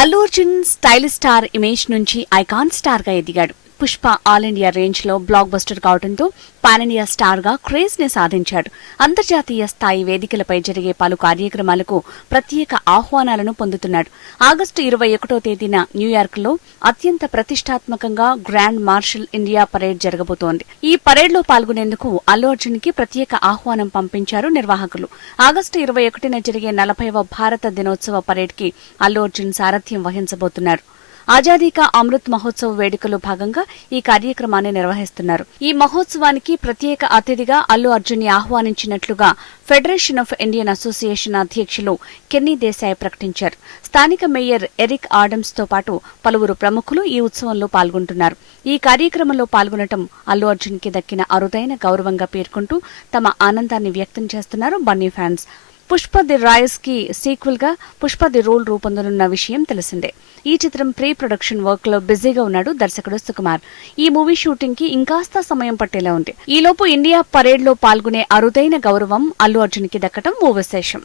Allu Arjun style star image నుంచి icon స్టార్గా ఎదిగాడు. పుష్ప ఆల్ ఇండియా రేంజ్లో బ్లాక్ బస్టర్ కావడంతో పాన్ ఇండియా స్టార్గా క్రేజ్ని సాధించాడు. అంతర్జాతీయ స్థాయి వేదికలపై జరిగే పలు కార్యక్రమాలకు ప్రత్యేక ఆహ్వానాలను పొందుతున్నాడు. ఆగస్టు ఇరవై ఒకటో తేదీన న్యూయార్క్లో అత్యంత ప్రతిష్టాత్మకంగా గ్రాండ్ మార్షల్ ఇండియా పరేడ్ జరగబోతోంది. ఈ పరేడ్లో పాల్గొనేందుకు అల్లు అర్జున్కి ప్రత్యేక ఆహ్వానం పంపించారు నిర్వాహకులు. ఆగస్టు ఇరవై ఒకటిన జరిగే నలభైవ భారత దినోత్సవ పరేడ్కి అల్లు అర్జున్ సారథ్యం వహించబోతున్నారు. ఆజాదీ కా అమృత్ మహోత్సవ్ వేడుకలో భాగంగా ఈ కార్యక్రమాన్ని నిర్వహిస్తున్నారు. ఈ మహోత్సవానికి ప్రత్యేక అతిథిగా అల్లు అర్జున్ని ఆహ్వానించినట్లుగా ఫెడరేషన్ ఆఫ్ ఇండియన్ అసోసియేషన్ అధ్యక్షులు కెన్నీ దేశాయ్ ప్రకటించారు. స్థానిక మేయర్ ఎరిక్ ఆడమ్స్తో పాటు పలువురు ప్రముఖులు ఈ ఉత్సవంలో పాల్గొంటున్నారు. ఈ కార్యక్రమంలో పాల్గొనటం అల్లు అర్జున్కి దక్కిన అరుదైన గౌరవంగా పేర్కొంటూ తమ ఆనందాన్ని వ్యక్తం చేస్తున్నారు బన్నీ ఫ్యాన్స్. పుష్ప ది రాయస్కి సీక్వెల్గా పుష్ప ది రోల్ రూపొందనున్న విషయం తెలిసిందే. ఈ చిత్రం ప్రీ ప్రొడక్షన్ వర్క్లో బిజీగా ఉన్నాడు దర్శకుడు సుకుమార్. ఈ మూవీ షూటింగ్కి ఇంకాస్త సమయం పట్టేలా ఉంది. ఈలోపు ఇండియా పరేడ్లో పాల్గొనే అరుదైన గౌరవం అల్లు అర్జున్కి దక్కడం ఓ విశేషం.